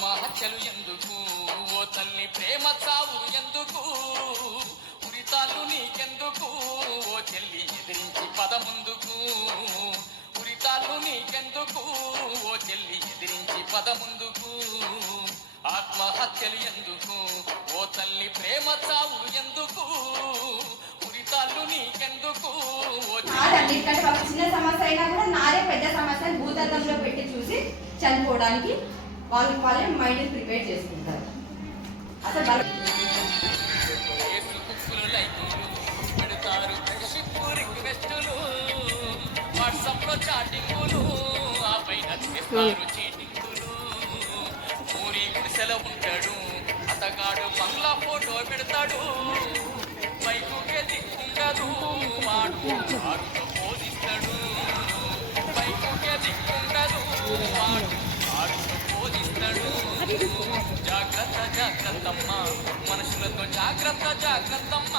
ఆత్మహత్యలు ఎందుకు ఓ తల్లి ప్రేమ చావు ఎందుకు ఉరితాళ్ళు నీకెందుకు ఓ చెల్లి ఎదిరించి పద ముందుకు ఉరితాళ్ళు నీకెందుకు ఓ చెల్లి ఎదిరించి పద ముందుకు ఆత్మహత్యలు ఎందుకు ఓ తల్లి ప్రేమ చావు ఎందుకు ఉరితాళ్ళు నీకెందుకు చిన్న సమస్య అయినా కూడా నాదే పెద్ద సమస్యను భూతత్వంలో పెట్టి చూసి చనిపోవడానికి వాళ్ళే మైండ్ ప్రిపేర్ చేసుకుంటారు. అసలు వాట్సాప్లో చాటింగులు ఆ పైన చేస్తారు చీటింగులు ఊరి గుడిసెల ఉంటాడు అతగాడు బంగ్లా ఫోటో పెడతాడు బైకుకే దిక్కుండదు వాడు ఆరుతో పోజిస్తాడు బైకుకే దిక్కుండదు వాడు ఆరుతో పోజిస్తాడు జాగ్రత్త జాగ్రత్తమ్మ మనుషులతో జాగ్రత్త జాగ్రత్తమ్మ